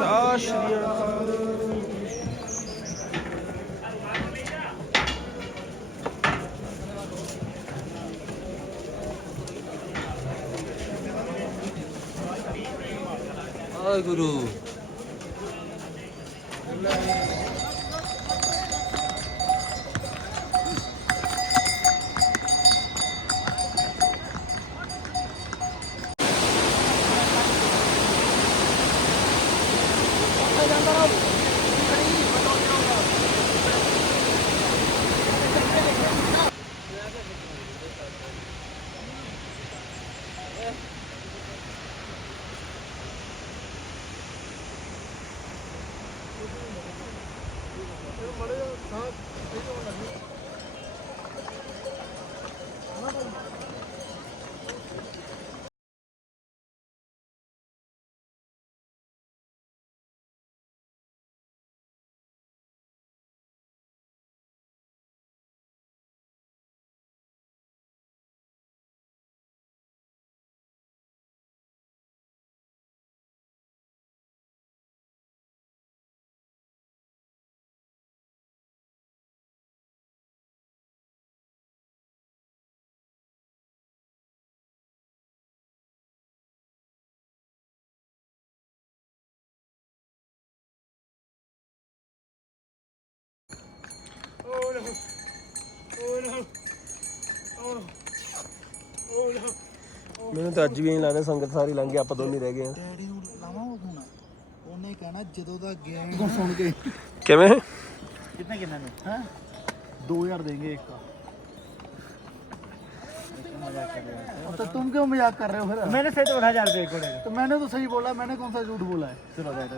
ਸਤਿ ਸ਼੍ਰੀ ਅਕਾਲ ਆ ਗੁਰੂ ਮੈਨੂੰ ਤਾਂ ਅੱਜ ਵੀ ਨਹੀਂ ਲੱਗਦਾ ਸੰਗਤ ਸਾਰੀ ਲੰਘ ਗਈ ਆਪਾਂ ਦੋਨੇ ਰਹਿ ਗਏ ਆ ਡੈਡੀ ਨੂੰ ਲਾਵਾਂ ਉਹ ਹੁਣ ਉਹਨੇ ਕਹਿਣਾ ਜਦੋਂ ਦਾ ਗਿਆ ਹੀ ਸੁਣ ਕੇ ਕਿਵੇਂ ਕਿੰਨੇ ਕਿੰਨੇ ਨੇ ਹੈ 2000 देंगे एक का तो तुम क्यों मजाक कर रहे हो फिर मैंने सही तो बोला हजार रुपये तो मैंने तो सही बोला मैंने कौन सा झूठ बोला है चलो दे दे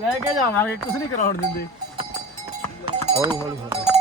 ਲੈ ਕੇ ਜਾਵਾਂਗੇ ਕੁਛ ਨਹੀਂ ਕਰਾਉਣ ਦਿੰਦੇ। ਹੌਲੀ ਹੌਲੀ ਹੌਲੀ।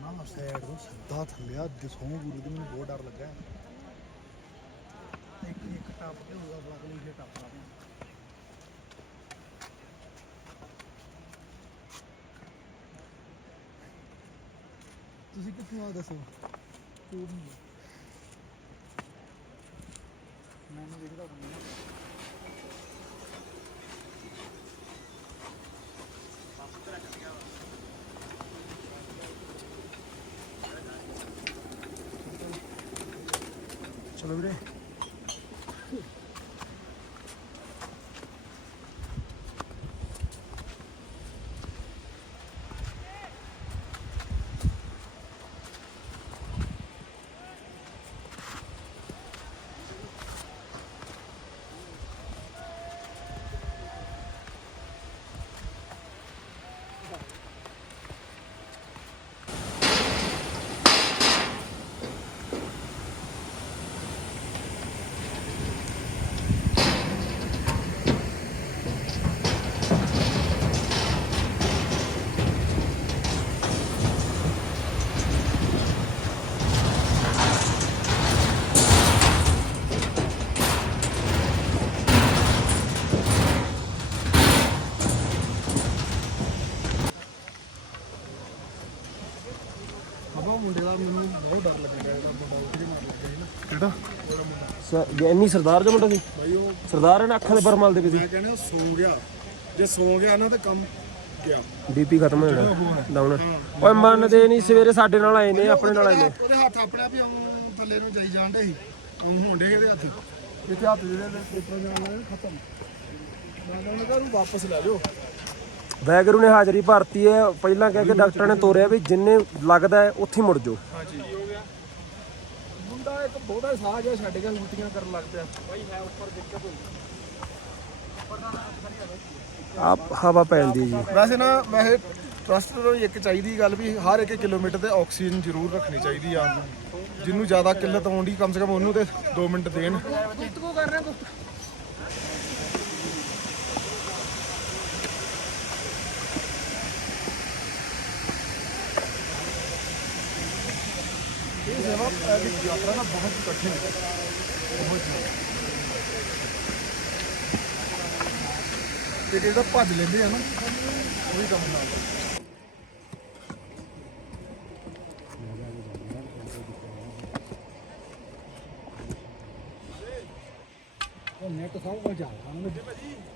ਨਾ ਨਾ ਸਾਈਡ ਤੋਂ ਸਿੱਧਾ ਥੱਲਿਆ ਦਿਸੋਂ ਗੁਰੂ ਦੀ ਮੈਨੂੰ ਬਹੁਤ ਡਰ ਲੱਗਾ। ਇੱਕ ਇੱਕ ਟੱਪ ਕੇ ਹੋਊਗਾ ਅਗਲਾ ਅਗਲੀ ਫੇਰ ਟੱਪ ਲਾ ਤੁਸੀਂ ਕਿੱਥੋਂ ਆ ਦੱਸੋ? ਤੂੰ ਮੈਨੂੰ ਚਲੋ ਵੀਰੇ ਮੁੰਡੇ ਦਾ ਮੈਨੂੰ ਬਹੁਤ ਡਰ ਲੱਗਦਾ ਇਹਦਾ ਮੁੰਡਾ ਉੱਥੇ ਮਾਰ ਲੱਗਿਆ ਸੀ ਨਾ। ਕਿਹੜਾ? ਸ- ਇੰਨੀ ਸਰਦਾਰ ਦਾ ਮੁੰਡਾ ਸੀ? ਭਾਈ ਉਹ ਸਰਦਾਰ ਨੇ ਅੱਖਾਂ ਦੇ ਪਰ ਮਲਦੇ ਪਏ ਸੀ। ਮੈਂ ਕਹਿੰਦਾ ਸੌ ਗਿਆ। ਜੇ ਸੌ ਗਿਆ ਨਾ ਤਾਂ ਕੰਮ ਗਿਆ। ਡੀਪੀ ਖਤਮ ਹੋ ਜਾਣਾ ਡਾਊਨ ਓਏ ਮੰਨਦੇ ਨਹੀਂ ਸਵੇਰੇ ਸਾਡੇ ਨਾਲ ਆਏ ਨੇ ਆਪਣੇ ਨਾਲ ਆਏ ਨੇ। ਉਹਦੇ ਹੱਥ ਆਪਣੇ ਆਪ ਹੀ ਆਉਂ ਥੱਲੇ ਨੂੰ ਜਾਈ ਜਾਂਦੇ ਸੀ ਆਉਂ ਹੋਂਡੇ ਇਹਦੇ ਹੱਥ। ਇੱਥੇ ਹੱਥ ਜਿਹੜੇ ਦੇ ਪੇਪਰ ਜਾਣ ਵਾਲੇ ਖਤਮ। ਮੈਂ ਕਹਿੰਦਾ ਉਹਨੂੰ ਵਾਪਸ ਲੈ ਲਿਓ ਵੈਗਰੂ ਨੇ ਹਾਜ਼ਰੀ ਭਰਤੀ ਹੈ। ਪਹਿਲਾਂ ਕਹਿ ਕੇ ਡਾਕਟਰ ਨੇ ਤੋਰਿਆ ਵੀ ਜਿੰਨੇ ਲੱਗਦਾ ਹੈ ਉੱਥੇ ਮੁੜ ਜਾਓ। ਹਾਂਜੀ ਹੋ ਗਿਆ। ਮੁੰਡਾ ਇੱਕ ਬਹੁਤਾ ਸਾਹ ਜਿਹਾ ਛੱਡ ਗਿਆ ਉਲਟੀਆਂ ਕਰਨ ਲੱਗ ਪਿਆ। ਭਾਈ ਹੈ ਉੱਪਰ ਦਿੱਕਤ ਹੋਈ। ਆਪ ਹਵਾ ਪੈਂਦੀ ਜੀ। ਵੈਸੇ ਨਾ ਵੈਸੇ ਟਰਸਟ ਨੂੰ ਇੱਕ ਚਾਹੀਦੀ ਗੱਲ ਵੀ ਹਰ ਇੱਕ ਕਿਲੋਮੀਟਰ ਤੇ ਆਕਸੀਜਨ ਜ਼ਰੂਰ ਰੱਖਣੀ ਚਾਹੀਦੀ ਆ। ਜਿਹਨੂੰ ਜ਼ਿਆਦਾ ਕਿੱਲਤ ਆਉਂਦੀ ਕਮ ਸੇ ਕਮ ਉਹਨੂੰ ਤੇ 2 ਮਿੰਟ ਦੇਣ। ਇਹ ਸੇਵਾ ਅਹ, ਦੀ ਯਾਤਰਾ ਨਾ ਬਹੁਤ ਕਠਿਨ ਹੈ ਬਹੁਤ ਜ਼ਿਆਦਾ। ਤੇ ਜਿਹੜਾ ਭੱਜ ਲੈਂਦੇ ਆ ਨਾ, ਉਹ ਕੰਮ ਨਾਲ। ਉਹ ਨੈਟ ਸਭ ਕੁਝ ਜਾ ਰਿਹਾ। ਕਿਹੜਾ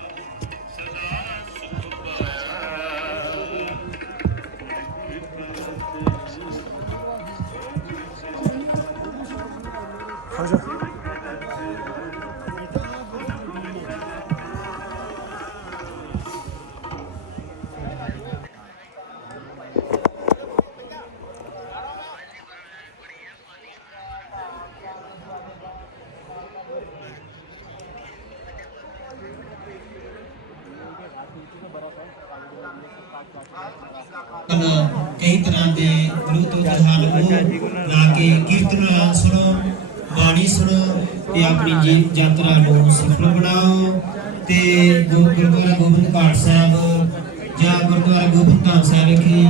ਉੱਥੇ ਕਈ ਤਰ੍ਹਾਂ ਦੇ ਬਲੂਟੂਥ ਹਲ ਨੂੰ ਲਾ ਕੇ ਕੀਰਤਨ ਸੁਣੋ ਬਾਣੀ ਸੁਣੋ ਤੇ ਆਪਣੀ ਜੀ ਯਾਤਰਾ ਨੂੰ ਸਫਲ ਬਣਾਓ। ਤੇ ਗੁਰ- ਗੁਰਦੁਆਰਾ ਗੋਬਿੰਦ ਘਾਟ ਸਾਹਿਬ ਜਾਂ ਗੁਰਦੁਆਰਾ ਗੋਬਿੰਦ ਧਾਮ ਸਾਹਿਬ ਵਿਖੇ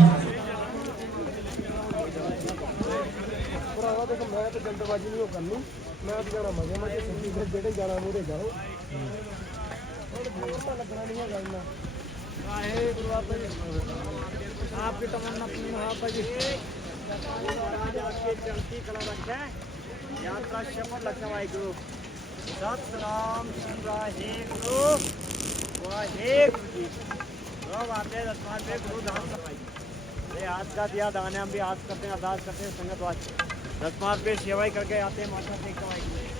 ਭਰਾਵਾ ਦੇਖ ਮੈਂ ਤੇ ਜਲਦਬਾਜ਼ੀ ਨਹੀਂ ਕਰਨੀ ਮੈਂ ਤੇ ਜਾਣਾ ਮਜ਼ੇ ਮਜ਼ੇ ਸਿੱਧੀ ਫਿਰ ਜਿਹੜੇ ਜਾਣਾ ਮੂਰੇ ਜਾਓ। ਤਾਂ ਲੱਗਣਾ ਨਹੀਂ ਹੈਗਾ ਇੰਨਾ। आपकी तमन्ना पूर्ण हो आपकी महाराज आपके चलती कला रखे यात्रा सफल रखे वाहिगुरु सतनाम वाहे गुरु वाहे गुरु जी सब आते हैं दसमान पे गुरु धाम सफाई ये आज का दिया दान है हम भी आज करते हैं अरदास करते हैं संगत वाच दसमान पे सेवाई करके आते हैं माता टेक के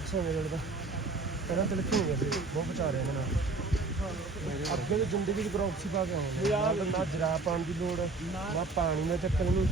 ਹੋ ਗਿਆ ਪਹਿਲਾਂ ਤੇ ਲਿਖੀ ਹੋ ਗਿਆ ਸੀ, ਬਹੁਤ ਬਚਾ ਰਿਹਾ ਮੈਨੂੰ ਅੱਗੇ ਦੀ ਜ਼ਿੰਦਗੀ ਚ ਕ੍ਰੌਕਸ ਹੀ ਪਾ ਕੇ ਆਉਂਦਾ। ਨਾ ਜਰਾ ਪਾਉਣ ਦੀ ਲੋੜ, ਨਾ ਪਾਣੀ ਨਾਲ ਚੱਕਰ ਨੂੰ।